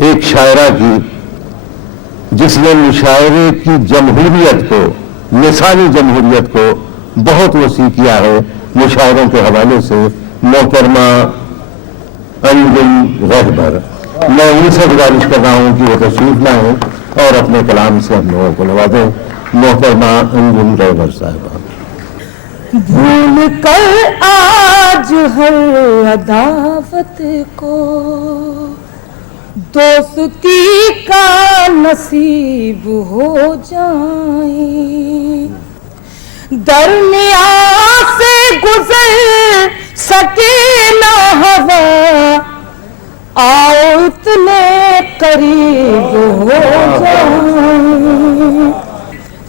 एक शायरा की, जिसने मुशायरे की जमहूरियत को, लिसानी जमहूरियत को बहुत वसी किया है मुशायरों के हवाले से, मोहतरमा अंजुम रहबर। मैं उनसे गुजारिश कर रहा हूं कि वो तशरीफ लाएं और अपने कलाम से हम लोगों को नवाजें। मोहतरमा अंजुम रहबर साहिबा। भूल कर आज हर अदावत को दोस्ती का नसीब हो जाए, दरमिया से गुजर सके ना हवा, आओ इतने करीब हो जाए।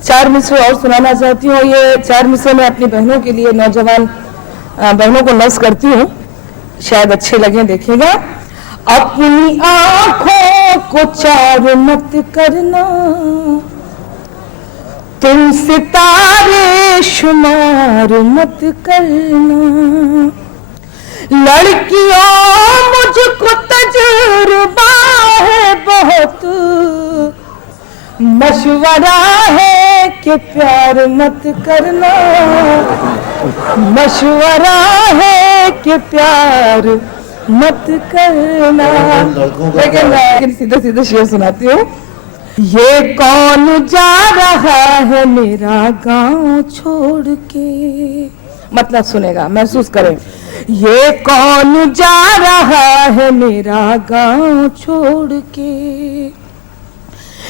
4 मिसरे और सुनाना चाहती हूँ। ये 4 मिसरे मैं अपनी बहनों के लिए, नौजवान बहनों को नज़्म करती हूँ, शायद अच्छे लगे, देखिएगा। अपनी आंखों को चार मत करना, तुम सितारे शुमार मत करना। लड़कियों मुझको तजुर्बा है बहुत, मशवरा है कि प्यार मत करना, मशवरा है कि प्यार मत करना। लेकिन सीधे सीधे शेर सुनाती हूँ। ये कौन जा रहा है मेरा गांव छोड़ के, मतलब सुनेगा, महसूस करें। ये कौन जा रहा है मेरा गांव छोड़ के,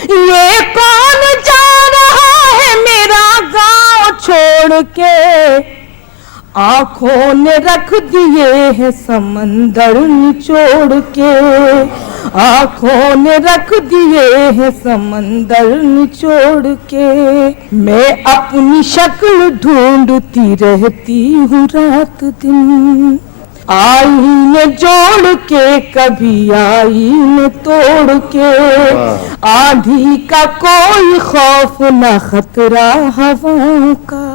ये कौन जा रहा है मेरा गांव छोड़ के, आंखों ने रख दिए हैं समंदर निचोड़ के, आंखों ने रख दिए हैं समंदर निचोड़ के। मैं अपनी शक्ल ढूंढती रहती हूँ रात दिन, आईने जोड़ के कभी आईने तोड़ के। आंधी का कोई खौफ न खतरा हवाओं का,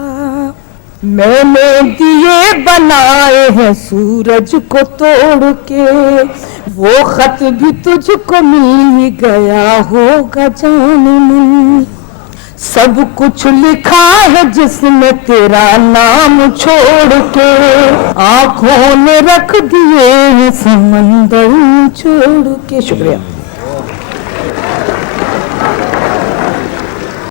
मैंने दिए बनाए हैं सूरज को तोड़ के। वो खत भी तुझको मिल ही गया होगा जाने मन, सब कुछ लिखा है जिसमें तेरा नाम छोड़ के, आंखों ने रख दिए हैं समंदर छोड़ के। शुक्रिया।